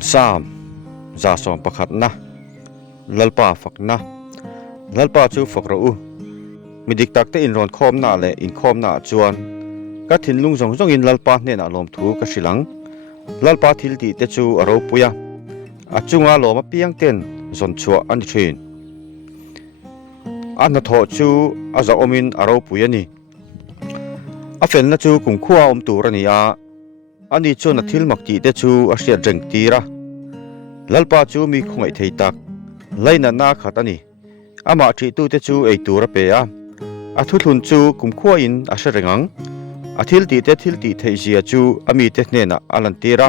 3 za som pakhat na lalpa fakna lalpa chu fakro u midik takte in ron khom na le in khom na chuan ka thin lung jong jong in lalpa hne na lom thu ka silang lalpa thil ti te chu aro puya achunga loma piang ten zon chua an thin an na tho chu aza omin aro puyani a fel na chu kum khuwa turania ani chu na thil mak ti te chu a hriat reng tira lalpa chu mi khongai thei tak laina na khatani ama thi tu te chu ei tura pe a thu thlun chu kum khuwa in a hre rengang a thil ti thei zia chu ami te hne na alan tira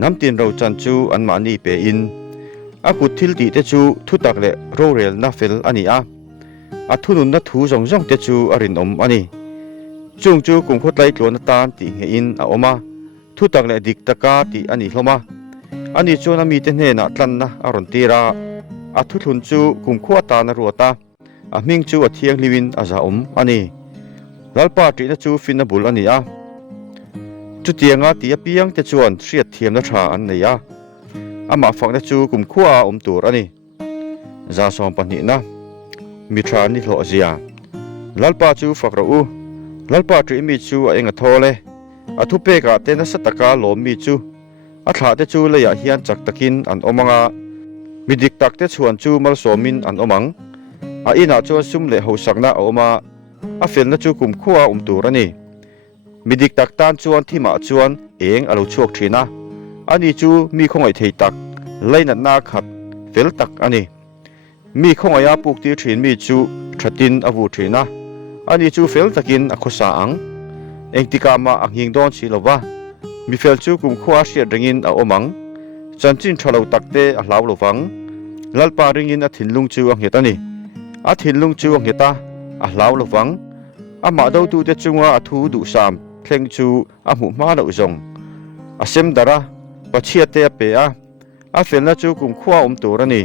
namtin ro chan chu an ma ni pe in a kut thil ti te chu thu tak le ro rel na fel ani a thunun na thu jong jong te chu arin om ani chung chu kum khot lai tlon tan ti nge in a oma thu tak le dik taka ti ani hloma ani chu na mi te hne na tlan na aron tira a thu thlun chu kum khuwa ta na ruata a ming chu a thiang liwin a za om ani lalpa ti na chu fin na bul ani chu tianga ti a piang te chuan hriat thiam na tha an nei ama fak na chu kum khuwa tur ani za som pani na mi tha ni hlo zia lalpa chu fakro u lalpa ti mi chu a enga thole a thu pe ka te na sataka lom mi chu a thla te chu le ya hian chak takin an omanga midik tak te chuan chu mal somin an omang a ina chu sum le ho sakna oma a fel na chu kum khuwa tur ani midik tak tan chuan thima chuan eng alo chuak thina ani chu mi khongai thei tak laina na khat fel tak ani mi khongai a puk ti thin mi chu thatin awu thina ani chu fel takin a khosa ang engtika ma anghing don chi lowa mi fel chu kum khuwa hriat rengin a omang chanchin thalo takte a hlau lovang lalpa ringin a thinlung chu a ngetani a thinlung chu a ngeta a hlau lovang ama do tu te chunga a thu du sam thleng chu a mu ma lo zong a sem dara pachia te pe a fel na chu kum khuwa turani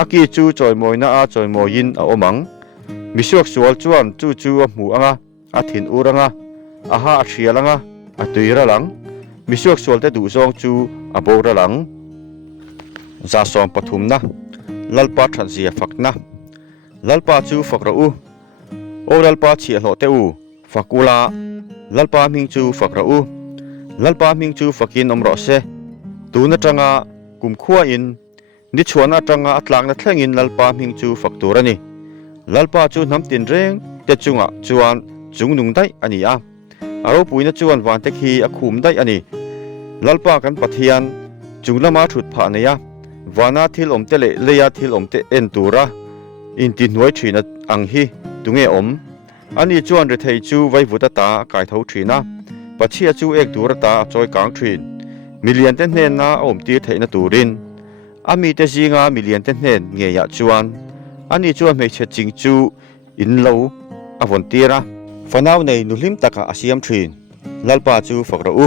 a ki chu choi moina a choi moin a omang misuak sual chuan chu a mu anga a thin uranga a ha a hrialanga a tuira lang misuak sual te du zong chu a bora lang za som pathumna lalpa thanzia fakna lalpa chu fakra u o lalpa chi hlo te u fakula lalpa ming chu fakra u lalpa ming chu fakin omro se tuna tanga kum khuwa in ni chuana tanga atlang na thlengin lalpa ming chu fakturani lalpa chu namtin reng te chunga chuan chungnung dai ani aro puina chuan wan te khi a khum dai ani lalpa kan pathian chunglama thut pha neya wana thil omte le leya thil omte en tura in ti nuai thina ang hi tunge om ani chuan re thei chu vai vuta ta kai tho thina pachia chu ek tura ta choi kang thin million te hnen na om ti theina turin ami te zinga million te hnen nge ya chuan ani chuan me che ching chu in lo avon tira fanau nei nulim taka asiam thin lalpa chu fakra u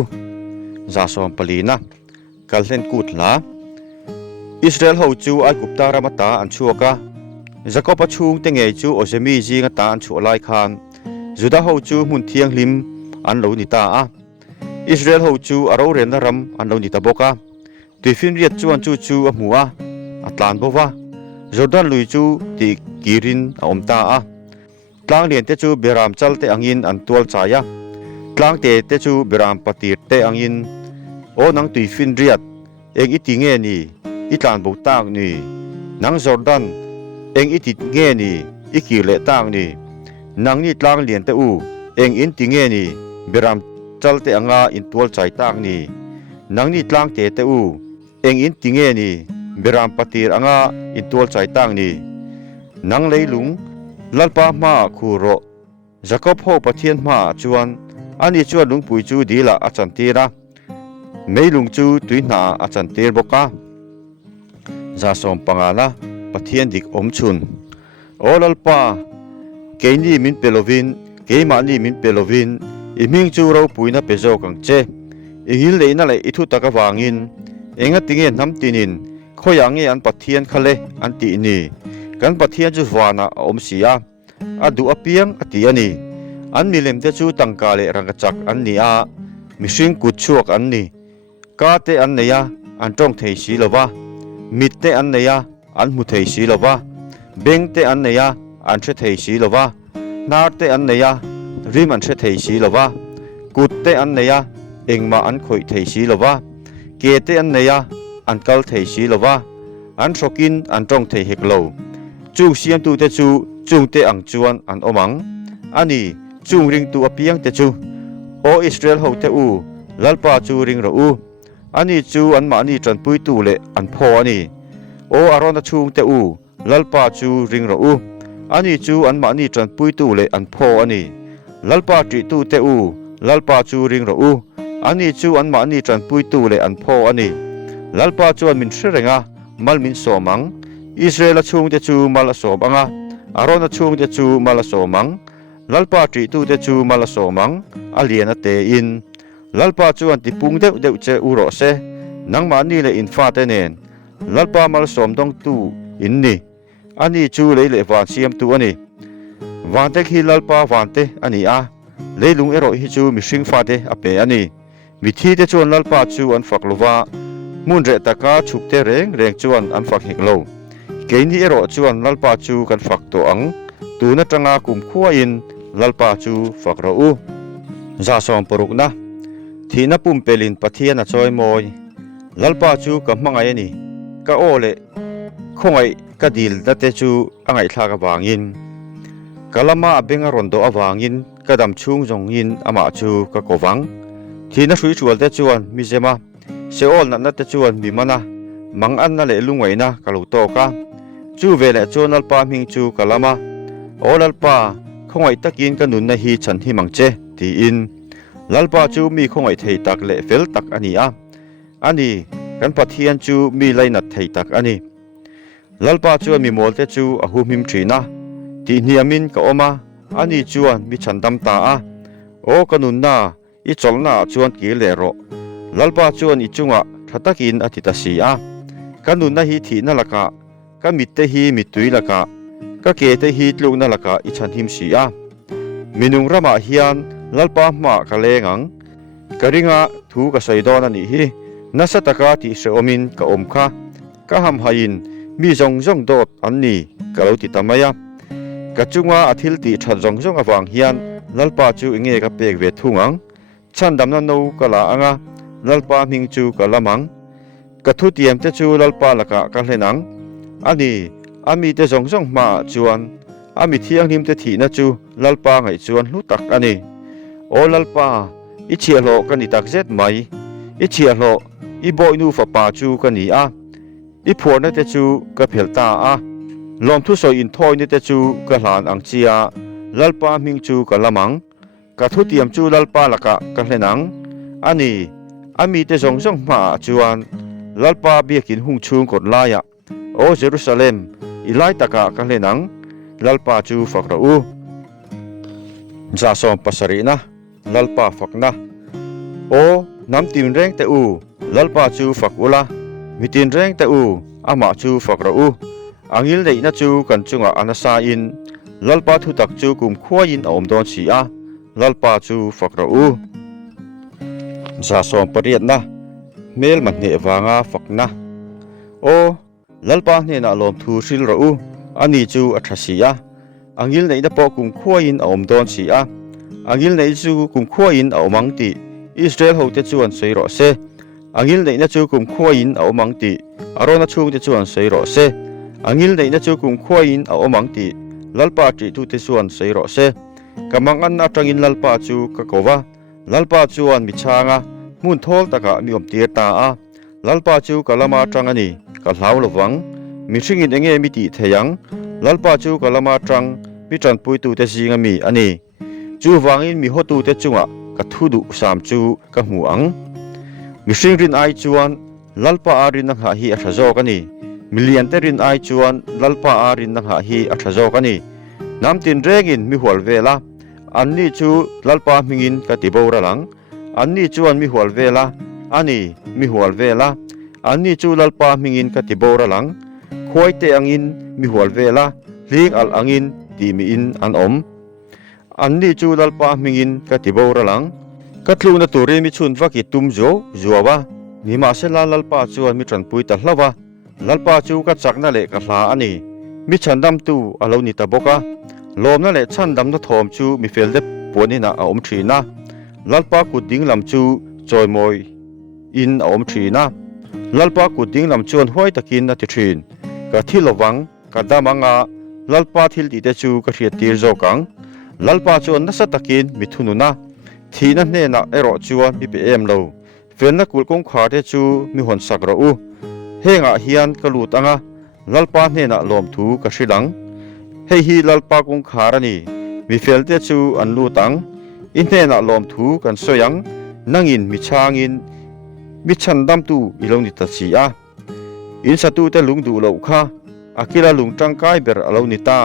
za som palina kalhen kutla Israel ho chu ai gupta ramata an chuaka Jacob achung te nge chu ozemi jinga ta an chu lai khan Juda ho chu mun thiang lim an lo ni ta Israel ho chu aro ren na ram an lo ni ta boka tifin riat chuan chu a muwa atlan bowa Jordan lui chu ti kirin a omta tlang lian te chu beram chal te angin an tual chaya tlang te chu beram patir te angin o nang tifin riat eng itinge ni itlan bo tak ni nang Jordan eng itit nge ni ikile tak ni nang ni tlang lian te u eng in tinge ni beram chal te anga in tual chai tak ni nang ni tlang te u eng in tinge ni beram patir anga in tual chai tak ni nang leilung lalpa ma khuro Jacob ho pathian ma chuan ani chuan lungpui chu dila achan tira meilung chu tuina achan tir boka za som pangala pathian dik om chun o lalpa keini min pelovin keima ni min pelovin iming chu ro puina pezo kang che ingil leina le ithu taka wangin enga tinge nam tinin khoyange an pathian khale an ti ni kan pathian chu wana om sia adu apiang atiani an milem te chu tangka le rangachak an ni mising kutchuak an ni ka te an neya อันจ้องเทสีลวะมิดเตอันเนียอันมุเทสีลวะเบงเตอันเนียอันเชเทสีลวะนาเตอันเนียริมอันเชเทสีลวะกุดเตอันเนียเองมาอันคอยเทสีลวะเกเตอันเนียอันกัลเทสีลวะอันชกินอันจ้องเทเฮกโลจูเสียมตูเตจูจุงเตอังจวนอันอมังอันนี้จุงริงตูอเปียงเตจูโออิสราเอลเขาเตอูลัลปาจูริงระอูอันนี้จูอันมานี่จันปุยตูเลอันพออันนี้โออารอนชูงเตอูลัลปาจูริงระอูอันนี้จูอันมานี่จันปุยตูเลอันพออันนี้ลัลปาจิตูเตอูลัลปาจูริงระอูอันนี้จูอันมานี่จันปุยตูเลอันพออันนี้ลัลปาจูอันมินเชรงะมัลมินโสมังอิสราเอลชูงเตจูมัลโสบังะอารอนชูงเตจูมัลโสมังลัลปาจิตูเตจูมัลโสมังอาเลียนเตอินลัลปาจวนติปุงเดวเจอุโรเซนังมานี่เลอินฟาเตเนนลัลปามัลสมดงตูอินนี่อันนี้จูเลวานเสียมตูอันนี้วานเตคีลัลปาวานเตอันนี้เลลุงเอโรฮิจูมิชิงฟาเตอเปอันนี้วิธีเตจวนลัลปาจูอันฝักลวามุนเรตากาฉุกเตเรงจวนอันฝักเฮกโลเกนี่เอโรจวนลัลปาจูกันฝักตัวอังตูนัตงากุมขัวอินลัลปาจูฝักรูซาซอมปรุกนะทีนับปุ่มเปลินปะเทียนจอยมอยลัลปาจูกับมังไงนี่ก็โอเลคงไอ้ก็ดีลดัตเตจูอังไงทากวางยินกะละมาเบงอรอนโดอวางยินก็ดำชุงจงยินอามาจูก็กวังทีนับช่วยชวนเตจวนมิเซมาเซโอลนัตเตจวนมีมันนะมังอันนั่นเลลุงไว้นะกะลุโตกะจูเวเลจวนลัลปามิงจูกะละมาโอลัลปาคงไอ้ตะกินกันนุนนะฮีฉันที่มังเจทีอินลัลปาจูมีคงไอเทตักเลเฟลตักอันนี้อันนี้กันปะเทียนจูมีไลนัดเทตักอันนี้ลัลปาจูมีโมลเตจูอหุมิมทรีนะทีเนียมินก็อมาอันนี้จวนมีฉันดำตาโอกันนุนนาอีจงนาจวนกีเลโรลัลปาจวนอีจุงทัตกินอธิตาสีกันนุนนาฮีทีนั่นละกะก็มิดเตฮีมิดตุยละกะก็เกเตฮีตลุงนั่นละกะอีฉันหิมสีมินุงระมาเฮียนลัลปามาคะเลงังกะริงะทูกะไซดอนันนี่ฮีนัสตะกาติเสอมินกะอมคะกะหัมหายินมีจงจงโดดอันนี้กะเลาติตามายะกะจุงะอาทิลติชัดจงจงอวังเฮียนลัลปาจูอิงเอกะเปกเวทุงังฉันดำนันนูกะลาอังะลัลปามิงจูกะละมังกะทุเตียมเตจูลัลปาละกะกะเลนังอันนี้อามีเตจงจงมาจวนอามีเทียงนิมเตถีนะจูลัลปาไงจวนลุตักอันนี้โอลัลปาอิเชียโลกันอิตักเซตไหมอิเชียโลอิบอยนูฟปาจูกันนี่อิผัวนั่นเตจูกะเพลตาลอมทุสอยอินทอยนี่เตจูกะหลานอังเจียลัลปามิงจูกะละมังกะทุเตียมจูลัลปาละกะกะเลนังอันนี้อามีเตจงจงมาจวนลัลปาเบียกินหุงชูงกดลายโอเยรูซาเล็มอิไลตะกะกะเลนังลัลปาจูฟักระอูจาซอมปัสรีนะลัลปาฟักนะโอน้ำติมแรงแต่ลัลปาจูฟักอุลามิตินแรงแต่อามาจูฟักระอังยิลเดนะจูกันจุงอานาซาอินลัลปาทุตักจูกุมขวายินอมดอนชีลัลปาจูฟักระจาซอมปริยนะเมลมันเนวางาฟักนะโอลัลปาเนน่าลมทูชิลระอันนี้จูอัฐชีอังยิลเนนะปอกุมขวายินอมดอนชีอังยิลเนจูกุมขวายินอมังติอิสราเอลเขาเตจวนไซโรเซอังยิลเนนะจูกุมขวายินอมังติอารอนะชูเตจวนไซโรเซอังยิลเนนะจูกุมขวายินอมังติลัลปาจิตุเตจวนไซโรเซกำมังอันนาจังอินลัลปาจูกะโกวาลัลปาจวนมิชางะมุนทอลตะกะมีอมเตียตาลัลปาจูกะละมาจังอันนี้กะลาวระวังมิชิงินเองมิติเทยังลัลปาจูกะละมาจังมิจันปุยตูเตซิงมีอันนี้จูวังอินมีฮอตูเตจุงะกะทุดุสามจูกะหมูอังมิชิงรินไอจวนลัลปาอารินนังหาฮีอัชโจกันนี่มิเลียนเตรินไอจวนลัลปาอารินนังหาฮีอัชโจกันนี่น้ำตินเรกินมีหัวเวลาอันนี้จูลัลปามิงินกะติบอระลังอันนี้จวนมีหัวเวลาอันนี้มีหัวเวลาอันนี้จูลัลปามิงินกะติบอระลังคอยเตอังอินมีหัวเวลาลิงอัลอังอินตีมีอินอันอมอันนี้จูลัลปามิงินกะติบอระลังกัตลูนตัวเรมิชุนฟักตุมโจจัววะ มีมาเสลาลัลปาจูมีจันปุยตะลาวะลัลปาจูก็จักนั่นแหละกะลาอันนี้มีฉันดำตูอาลูนิตาบกะลมนั่นแหละฉันดำนทอมจูมีเฟลเดปวนี่นะอมทรีนะลัลปากุดดิ้งลำจูจอยมอยอินอมทรีนะลัลปากุดดิ้งลำจวนห้อยตะกินนาติทรีนกะที่ระวังกะดามังอาลัลปาทิลดีเดจูกะเรียตีร์โจกังลัลปาจวนนัสตะกินมิทุนุนะทีนั่นเนนะเอรอจวนมีเปเอ็มโลเฟนนักกุลกงขาเดจูมีหนสักระอูเฮงะเฮียนกะลูตังะลัลปาเนนะลอมทูกะชิลังเฮฮีลัลปากงขารานีมีเฟลเดจูอันลูตังอินเนนะลอมทูกันสยังนังอินมิชางอินมิชันดัมตูอิลงนิตาชีอาอินสตูเตลุงดูโลคาอากิลาลุงจังกายเบรอลนิตา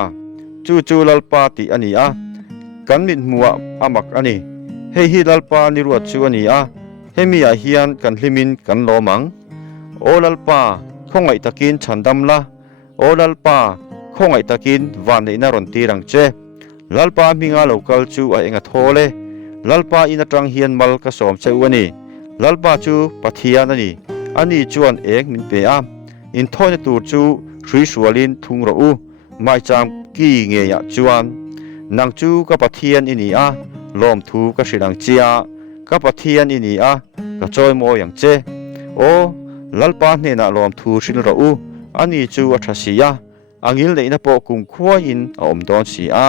จูลัลปาติอันนี้อากันมิดมัวอามักอันนี้เฮฮีลัลปานิรวดจูอันนี้อาเฮมีอาเฮียนกันลิมินกันโลมังโอลัลปาคงไอตะกินฉันดำละโอลัลปาคงไอตะกินวันในนารอนตีรังเจลัลปามีงาโลกัลจูไอเองะโทเลลัลปาอินตรังเฮียนมัลกะสอมเจวันนี้ลัลปาจูปัทยานันนี่อันนี้จวนเอกมินเปียอินทอยตูจูรีสวลินทุงระอูไม่จางกี่เงียจวนนางจูกับปัทยานอินีอาลอมทูกับสิดังเจียกับปัทยานอินีอากับจอยโมอย่างเจโอลัลปาเนน่ะลอมทูสิลระอูอันนี้จูอัชสียาอังยิลเลยนะปอกุงขวาอินอมดอนสีอา